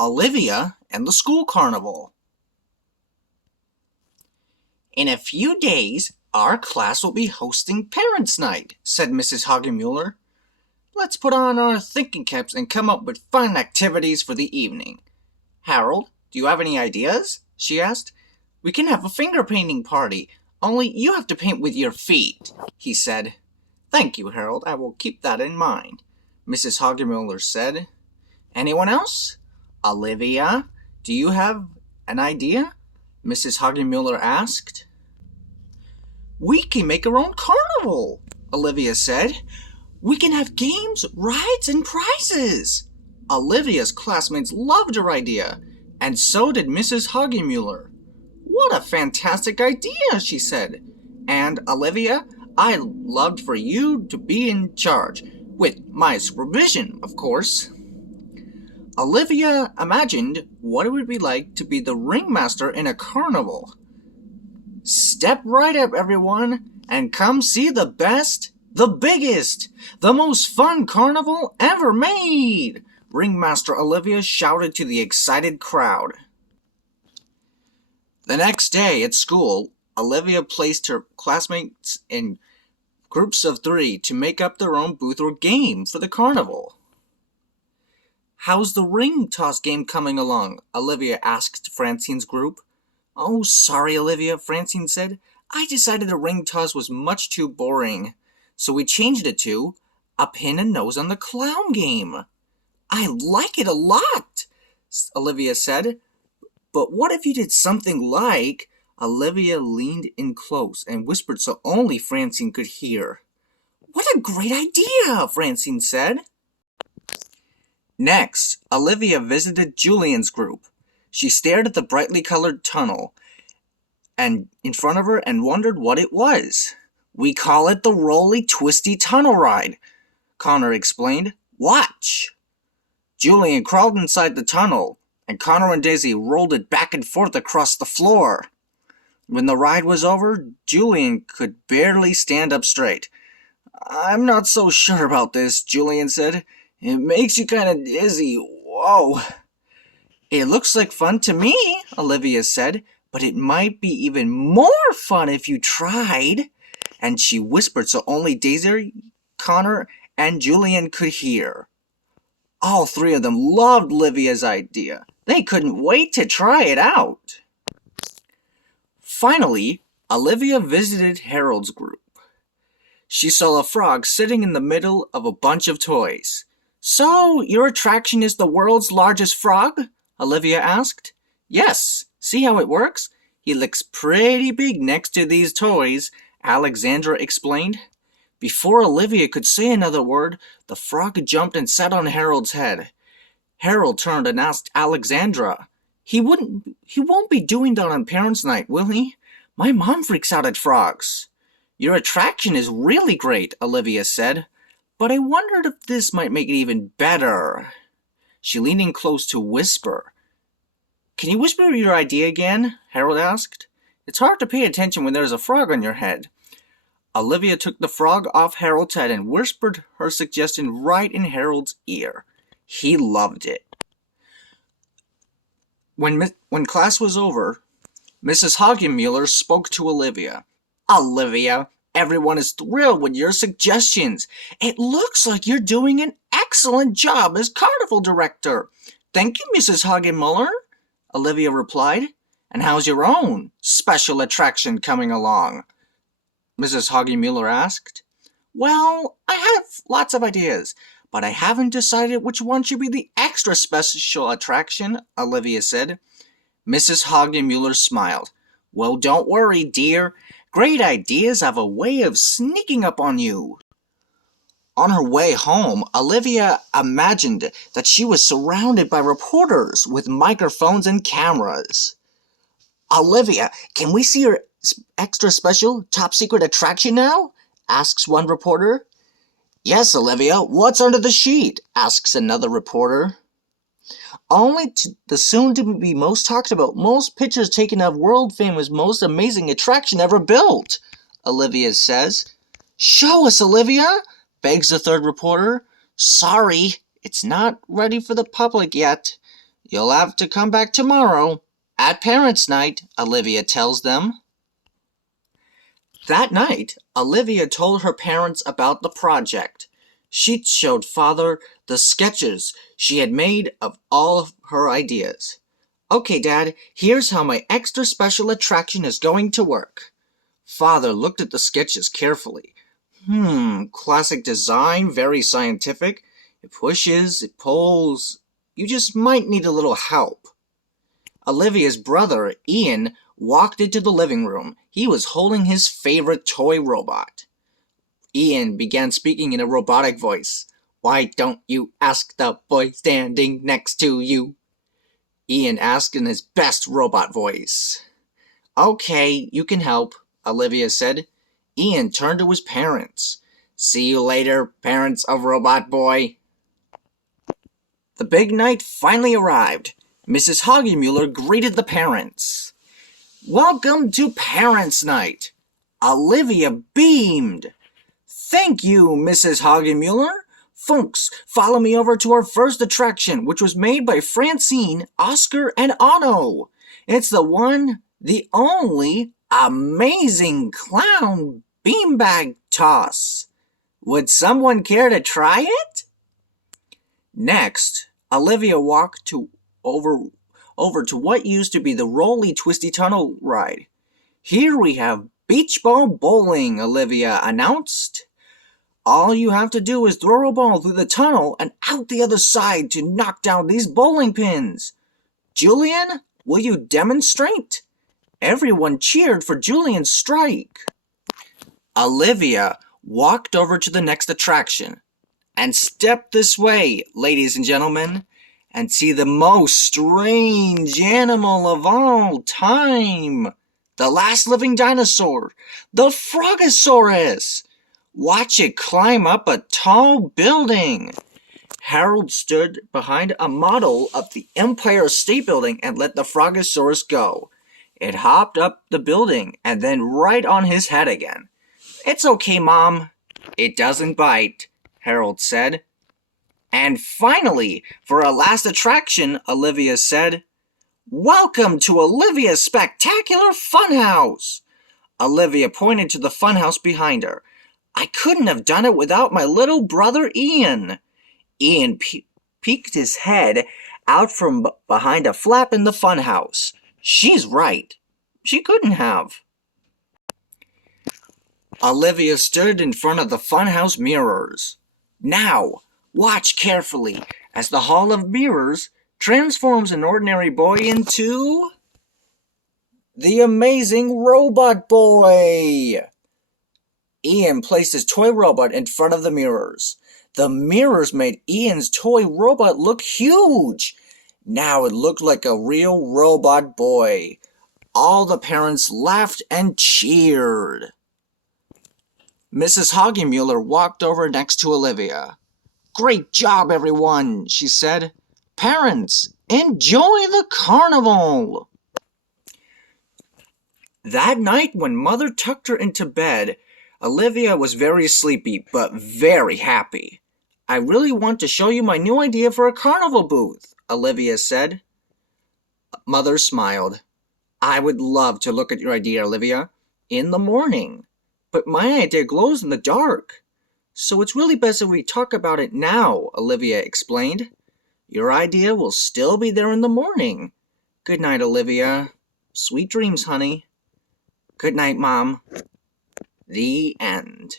Olivia and the School Carnival. In a few days, our class will be hosting Parents' Night, said Mrs. Hagemuller. Let's put on our thinking caps and come up with fun activities for the evening. Harold, do you have any ideas? She asked. We can have a finger painting party, only you have to paint with your feet, he said. Thank you, Harold. I will keep that in mind, Mrs. Hagemuller said. Anyone else? Olivia, do you have an idea? Mrs. Hagemuller asked. We can make our own carnival, Olivia said. We can have games, rides, and prizes. Olivia's classmates loved her idea, and so did Mrs. Hagemuller. What a fantastic idea, she said. And, Olivia, I'd love for you to be in charge, with my supervision, of course. Olivia imagined what it would be like to be the ringmaster in a carnival. Step right up, everyone, and come see the best, the biggest, the most fun carnival ever made, Ringmaster Olivia shouted to the excited crowd. The next day at school, Olivia placed her classmates in groups of 3 to make up their own booth or game for the carnival. How's the ring toss game coming along? Olivia asked Francine's group. Oh, sorry, Olivia, Francine said. I decided the ring toss was much too boring, so we changed it to a pin and nose on the clown game. I like it a lot, Olivia said. But what if you did something like... Olivia leaned in close and whispered so only Francine could hear. What a great idea, Francine said. Next, Olivia visited Julian's group. She stared at the brightly colored tunnel and in front of her and wondered what it was. We call it the Roly-Twisty Tunnel Ride, Connor explained. Watch! Julian crawled inside the tunnel, and Connor and Daisy rolled it back and forth across the floor. When the ride was over, Julian could barely stand up straight. I'm not so sure about this, Julian said. It makes you kind of dizzy. Whoa. It looks like fun to me, Olivia said, but it might be even more fun if you tried. And she whispered so only Daisy, Connor, and Julian could hear. All 3 of them loved Olivia's idea. They couldn't wait to try it out. Finally, Olivia visited Harold's group. She saw a frog sitting in the middle of a bunch of toys. So, your attraction is the world's largest frog? Olivia asked. Yes, see how it works? He looks pretty big next to these toys, Alexandra explained. Before Olivia could say another word, the frog jumped and sat on Harold's head. Harold turned and asked Alexandra, He won't be doing that on Parents' Night, will he? My mom freaks out at frogs. Your attraction is really great, Olivia said. But I wondered if this might make it even better. She leaned in close to whisper. Can you whisper your idea again? Harold asked. It's hard to pay attention when there's a frog on your head. Olivia took the frog off Harold's head and whispered her suggestion right in Harold's ear. He loved it. When class was over, Mrs. Hagemuller spoke to Olivia. Olivia, everyone is thrilled with your suggestions. It looks like you're doing an excellent job as carnival director. Thank you, Mrs. Hagemuller, Olivia replied. And how's your own special attraction coming along? Mrs. Hagemuller asked. Well, I have lots of ideas, but I haven't decided which one should be the extra special attraction, Olivia said. Mrs. Hagemuller smiled. Well, don't worry, dear. Great ideas have a way of sneaking up on you. On her way home, Olivia imagined that she was surrounded by reporters with microphones and cameras. Olivia, can we see your extra special top secret attraction now? Asks one reporter. Yes, Olivia, what's under the sheet? Asks another reporter. Only the soon-to-be most talked about, most pictures taken of world-famous, most amazing attraction ever built, Olivia says. Show us, Olivia, begs the third reporter. Sorry, it's not ready for the public yet. You'll have to come back tomorrow at Parents' Night, Olivia tells them. That night, Olivia told her parents about the project. She showed Father the sketches she had made of all of her ideas. Okay, Dad, here's how my extra special attraction is going to work. Father looked at the sketches carefully. Classic design, very scientific. It pushes, it pulls. You just might need a little help. Olivia's brother, Ian, walked into the living room. He was holding his favorite toy robot. Ian began speaking in a robotic voice. Why don't you ask the boy standing next to you? Ian asked in his best robot voice. Okay, you can help, Olivia said. Ian turned to his parents. See you later, parents of Robot Boy. The big night finally arrived. Mrs. Hoggymuller greeted the parents. Welcome to Parents' Night. Olivia beamed. Thank you, Mrs. Hoggymuller. Folks, follow me over to our first attraction, which was made by Francine, Oscar, and Otto. It's the one, the only, amazing clown beanbag toss. Would someone care to try it? Next, Olivia walked over to what used to be the Rolly Twisty Tunnel ride. Here we have beach ball bowling, Olivia announced. All you have to do is throw a ball through the tunnel and out the other side to knock down these bowling pins. Julian, will you demonstrate? Everyone cheered for Julian's strike. Olivia walked over to the next attraction. And step this way, ladies and gentlemen, and see the most strange animal of all time. The last living dinosaur, the Frogosaurus. Watch it climb up a tall building. Harold stood behind a model of the Empire State Building and let the Frogosaurus go. It hopped up the building and then right on his head again. It's okay, Mom. It doesn't bite, Harold said. And finally, for our last attraction, Olivia said, Welcome to Olivia's Spectacular Funhouse. Olivia pointed to the funhouse behind her. I couldn't have done it without my little brother Ian. Ian peeked his head out from behind a flap in the funhouse. She's right. She couldn't have. Olivia stood in front of the funhouse mirrors. Now, watch carefully as the Hall of Mirrors transforms an ordinary boy into the amazing Robot Boy. Ian placed his toy robot in front of the mirrors. The mirrors made Ian's toy robot look huge. Now it looked like a real robot boy. All the parents laughed and cheered. Mrs. Hoggymuller walked over next to Olivia. Great job, everyone, she said. Parents, enjoy the carnival. That night, when Mother tucked her into bed, Olivia was very sleepy, but very happy. I really want to show you my new idea for a carnival booth, Olivia said. Mother smiled. I would love to look at your idea, Olivia, in the morning. But my idea glows in the dark. So it's really best if we talk about it now, Olivia explained. Your idea will still be there in the morning. Good night, Olivia. Sweet dreams, honey. Good night, Mom. The end.